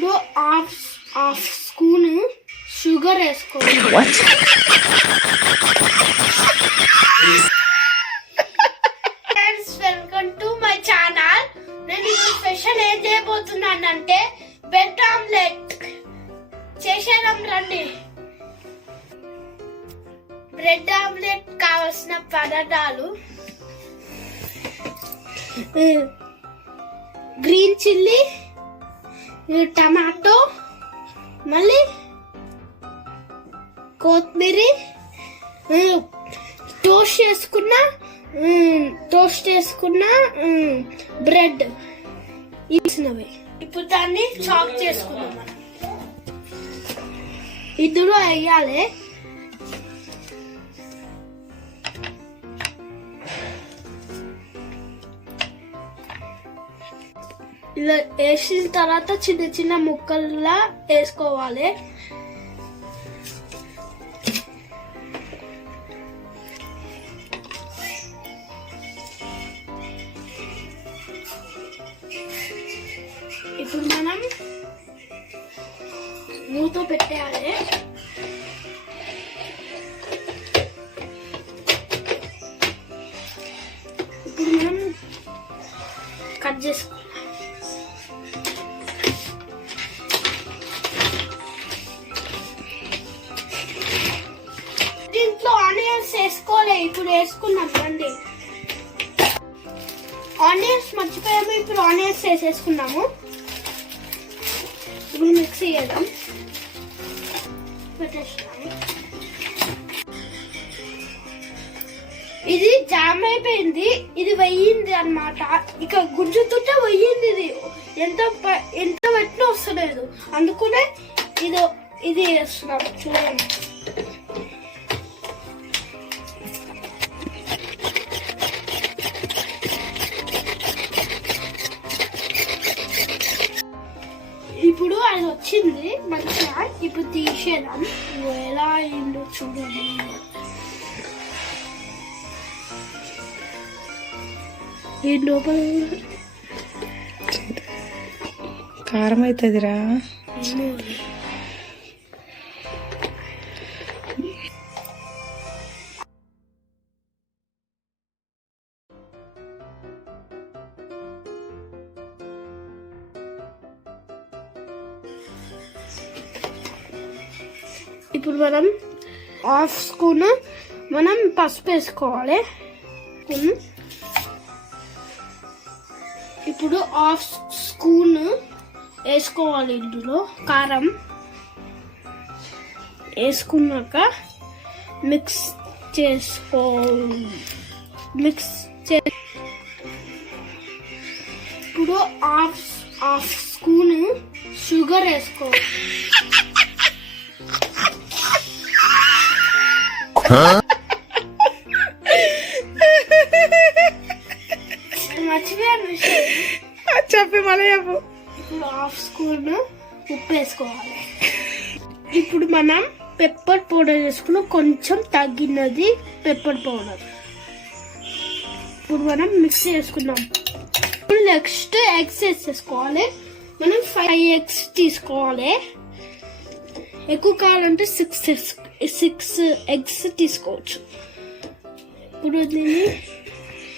ఇప్పుడు half spoon sugar వేసుకోవాలి. Welcome to my channel. నేను ఇప్పుడు స్పెషల్ ఏం చేయబోతున్నానంటే బ్రెడ్ ఆమ్లెట్ చేసేద్దాం రండి. బ్రెడ్ ఆమ్లెట్ కావాల్సిన పదార్థాలు: గ్రీన్ చిల్లీ, టమాటో, మళ్ళీ కొత్తిమీర, టోస్ట్ చేసుకున్న బ్రెడ్ ఇచ్చినవి. ఇప్పుడు దాన్ని చాప్ చేసుకున్నాం. మనం ఇందులో వేయాలి. ఇలా వేసిన తర్వాత చిన్న చిన్న ముక్కల్లా వేసుకోవాలి. ఇప్పుడు మనం మూత పెట్టేయాలి. ఇప్పుడు మనం కట్ చేసుకోవాలి. దీంట్లో ఆనియన్స్ వేసుకోవాలి. ఇప్పుడు వేసుకున్నాం రండి. ఆనియన్స్ మర్చిపోయాము. ఇప్పుడు ఆనియన్స్ వేసేసుకున్నాము. ఇప్పుడు మిక్స్ చేద్దాం. ఇది జామ్ అయిపోయింది. ఇది వెయ్యింది అన్నమాట. ఇక గుజ్జుతుంటే వెయ్యింది. ఇది ఎంత పెట్టినా వస్తలేదు. అందుకనే ఇది వేస్తున్నాం. చూడండి. ఇప్పుడు అది వచ్చింది మంచిగా. ఇప్పుడు తీసేద్దాం. ఎలా అయిందో చూడండి. ఈ లోపల కారం అవుతుందిరా. ఇప్పుడు మనం హాఫ్ స్పూన్ మనం పసుపు వేసుకోవాలి. ఇప్పుడు హాఫ్ స్పూన్ వేసుకోవాలి. ఇందులో కారం వేసుకున్నాక మిక్స్ ఇప్పుడు హాఫ్ స్పూన్ షుగర్ వేసుకోవాలి. చెప్పి మళ్ళీ చెప్పు. ఇప్పుడు హాఫ్ స్పూన్ ఉప్పు వేసుకోవాలి. ఇప్పుడు మనం పెప్పర్ పౌడర్ వేసుకున్నాం. కొంచెం తగ్గినది పెప్పర్ పౌడర్. ఇప్పుడు మనం మిక్స్ చేసుకున్నాం. ఇప్పుడు నెక్స్ట్ ఎగ్స్ వేసేసుకోవాలి. మనం 5 ఎగ్స్ తీసుకోవాలి. ఎక్కువ కావాలంటే 6 ఎగ్స్ తీసుకోవచ్చు. ఇప్పుడు దీన్ని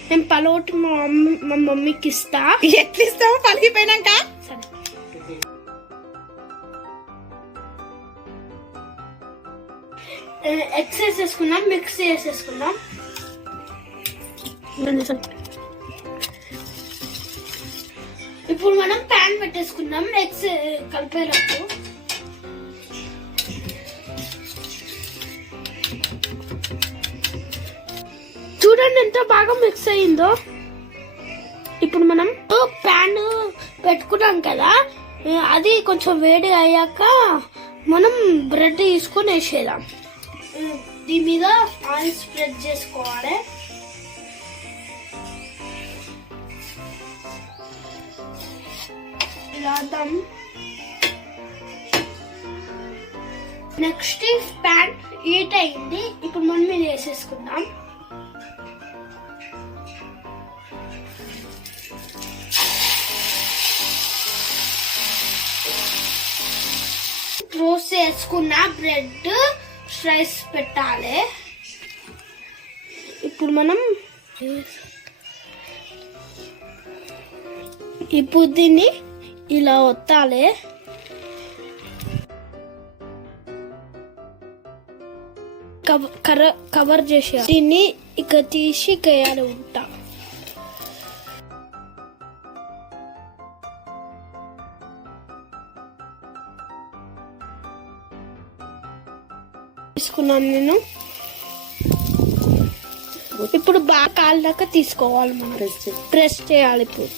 నేను పలోటి మా మమ్మీకి ఇస్తా. ఎట్లా ఇస్తావు పలిగిపోయినాక? సరే. ఎగ్స్ వేసేసుకున్నాం. మిక్స్ చేసేసుకున్నాం. ఇప్పుడు మనం ప్యాన్ పెట్టేసుకున్నాం. ఎగ్స్ కలిపేటప్పుడు చూడండి ఎంత బాగా మిక్స్ అయిందో. ఇప్పుడు మనం ప్యాన్ పెట్టుకున్నాం కదా, అది కొంచెం వేడి అయ్యాక మనం బ్రెడ్ తీసుకొని వేసేద్దాం. దీని మీద ఆయిల్ స్ప్రెడ్ చేసుకోవాలి. ఇలా నెక్స్ట్ ప్యాన్ హీట్ అయింది. ఇప్పుడు మనం ఇది వేసేసుకుందాం. వేసుకున్న బ్రెడ్ స్లైస్ పెట్టాలి. ఇప్పుడు మనం ఇప్పుడు దీన్ని ఇలా ఒత్తాలి. కవర్ చేసి దీన్ని ఇక తీసి గేయాలి ఉంటా. తీసుకున్నాను నేను. ఇప్పుడు బాగా కాళ్ళదాకా తీసుకోవాలి, మనం ప్రెస్ చేయాలి. ఇప్పుడు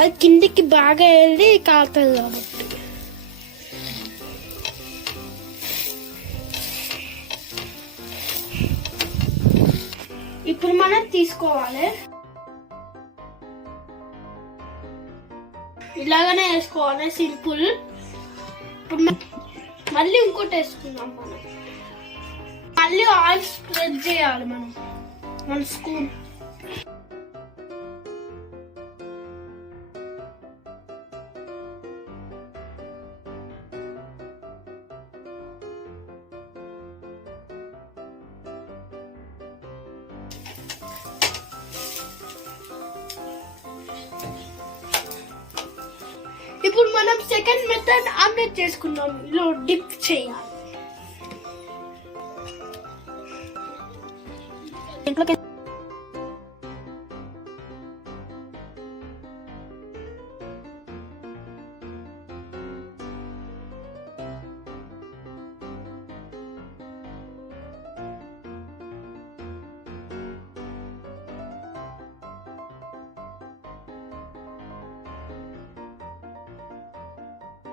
అది కిందికి బాగా వెళ్ళి కాలుతుంది కాబట్టి ఇప్పుడు మనం తీసుకోవాలి. ఇలాగనే వేసుకోవాలి, సింపుల్. ఇప్పుడు మళ్ళీ ఇంకోటి వేసుకుందాం. మనం మళ్ళీ ఆయిల్ స్ప్రెడ్ చేయాలి. మనం 1 స్పూన్. ఇప్పుడు మనం సెకండ్ మెథడ్ ఆమ్లెట్ చేసుకుందాం. ఇలా డిప్ చేయాలి.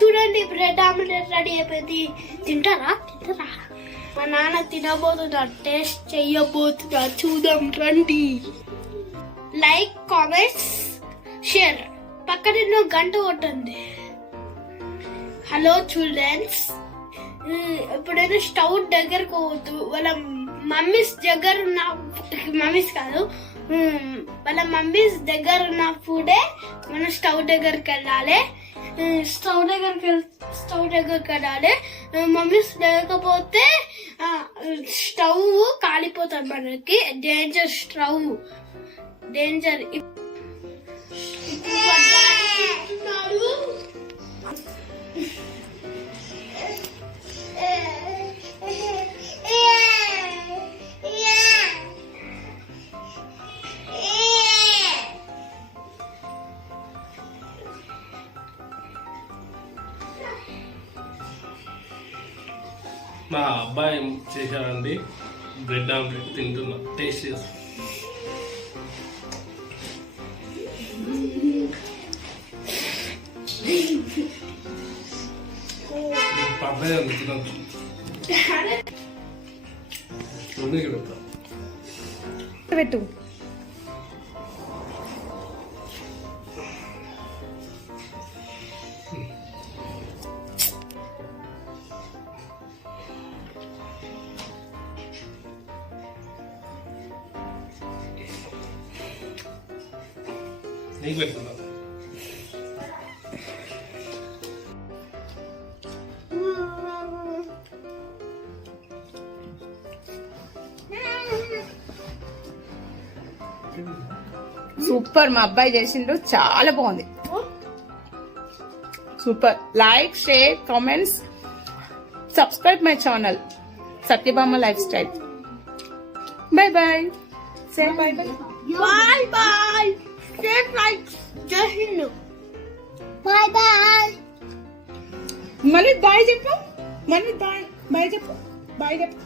చూడండి, బ్రెడ్ ఆమ్లెట్ రెడీ అయిపోయింది. తింటారా? మా నాన్న తినబోతున్నా, టేస్ట్ చెయ్యబోతున్నా. చూద్దాం రండి. Like, comments, share. పక్కన గంట కొట్టండి. Hello children's. ఎప్పుడైనా స్టవ్ దగ్గరకు పోతూ వాళ్ళ మమ్మీస్ దగ్గర ఉన్న, మమ్మీస్ కాదు, వాళ్ళ మమ్మీస్ దగ్గర ఉన్నప్పుడే మనం స్టవ్ దగ్గరికి వెళ్ళాలి. స్టవ్ దగ్గరికి వెళ్ళాలి. మమ్మీస్ లేకపోతే స్టవ్ కాలిపోతుంది మనకి. Danger stove, danger. మా అబ్బాయి చేశాడండి బ్రెడ్ ఆమ్లెట్. తింటున్నా, టేస్ట్ చేస్తా. పర్లేదు తినద్దు. పెట్టు. నీకు పెడుతున్నా. సూపర్, మా అబ్బాయి చేసిండు, చాలా బాగుంది. Super. Like, share, comments, subscribe my channel Satyabhama life style. Bye bye. Say bye bye. Bye bye. Stay like just you. Bye bye. మళ్ళీ బాయ్ చెప్పు. మళ్ళీ బాయ్ చెప్పు. బాయ్ చెప్పు.